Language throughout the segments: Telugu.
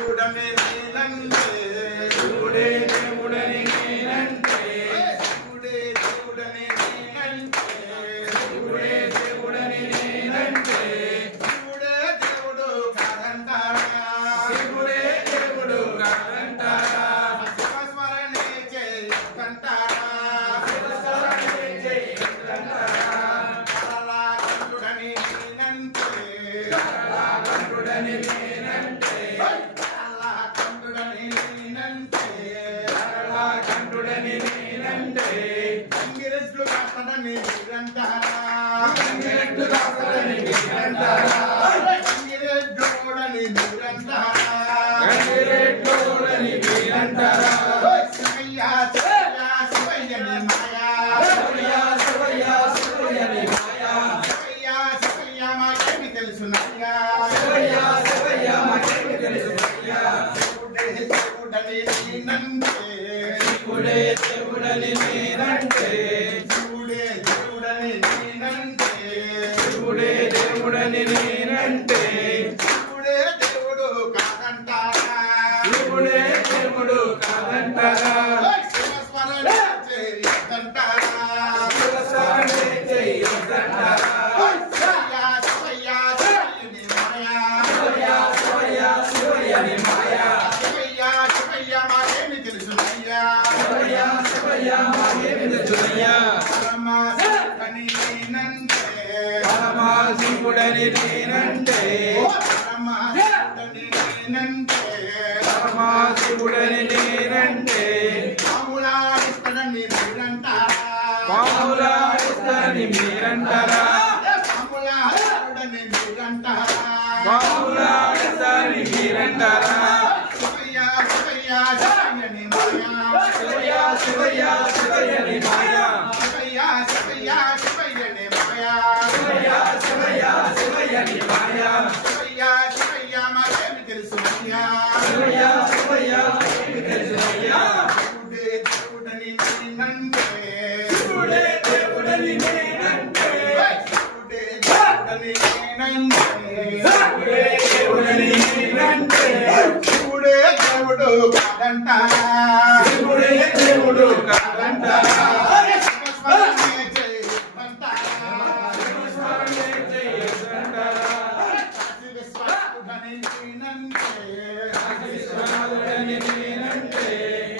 దేవుడని నేనంటే శివుడే దేవుడని నేనంటే శివుడే దేవుడని నేనంటే శివుడే దేవుడని నేనంటే శివుడే దేవుడు కాదంటారా శివుడే దేవుడు కాదంటారా శివస్మరణే చేయొద్దంటారా శివస్మరణే చేయొద్దంటారా కళాకంఠుడని నేనంటే కళాకంఠుడని నేనంటే కళాకంఠుడని నేనంటే కళాకంఠుడని నేనంటే గంగిరెద్దులు కాస్తాడని మీరంటారా గంగిరెద్దు కాస్తాడని మీరంటారా గంగిరెద్దుడని మీరంటారా గంగిరెద్దుడని మీరంటారా శివయ్య శివయ్య శివయ్యని మాయా శివయ్య శివయ్య శివయ్యని మాయా శివయ్య శివయ్య మాకేమి తెలుసునయ్యా శివయ్య శివయ్య మాకేమి తెలుసయ్యా దేవుడే దేవుడని నేనంటే శివుడే దేవుడని నేనంటే శివుడే దేవుడని నేనంటే శివుడే దేవుడని నేనంటే శివుడే దేవుడు కాదంటారా శివుడే దేవుడు కాదంటారా శివస్మరణ చేయొద్దంటారా శివస్మరణే చేయొద్దంటారా శివయ్య శివయ్య శివయ్యని మాయా శివయ్య శివయ్య శివయ్యని మాయా శివయ్య శివయ్య మాకేమి తెలుసునయ్యా శివయ్య శివయ్య మాకేమి తెలుసయ్యా పరమాశివుడని నేనంటే పరమశివుడని నేనంటే పరమాశివుడని నేనంటే పరమశివుడని నేనంటే పాములాడిస్తాడని మీరంటారా పాములాడిస్తారని మీరంటారా పాములాడుడని మీరంటారా పాములాడిస్తారని మీరంటారా శివయ్య శివయ్య శివయ్యని మాయా శివయ్య శివయ్య శివయ్యని మాయా శివయ్య శివయ్య శివయ్యని మాయా శివయ్య శివయ్య శివయ్యని మాయా శివయ్య శివయ్య మాకేమి తెలుసునయ్యా శివయ్య శివయ్య మాకేమి తెలుసయ్యా దేవుడే దేవుడని నేనంటే శివుడే దేవుడని నేనంటే దేవుడే దేవుడని నేనంటే శివుడే దేవుడని నేనంటే శివుడే దేవుడు కాదంటారా శివుడే దేవుడు కాదంటారా శివస్మరణే చేయొద్దంటారా శివస్మరణే చేయొద్దంటారా కాశీ విశ్వనాథుడని నేనంటే కాశీ విశ్వనాథుడని నేనంటే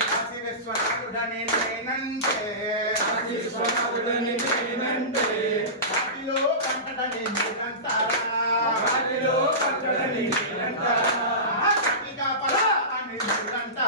కాశీ విశ్వనాథుడని నేనంటే కాశీ విశ్వనాథుడని నేనంటే వాటిలో కంటడని మీరంటారా వాటిలో కట్టడని నేనంటారా కటిక పల అని మీరంటారా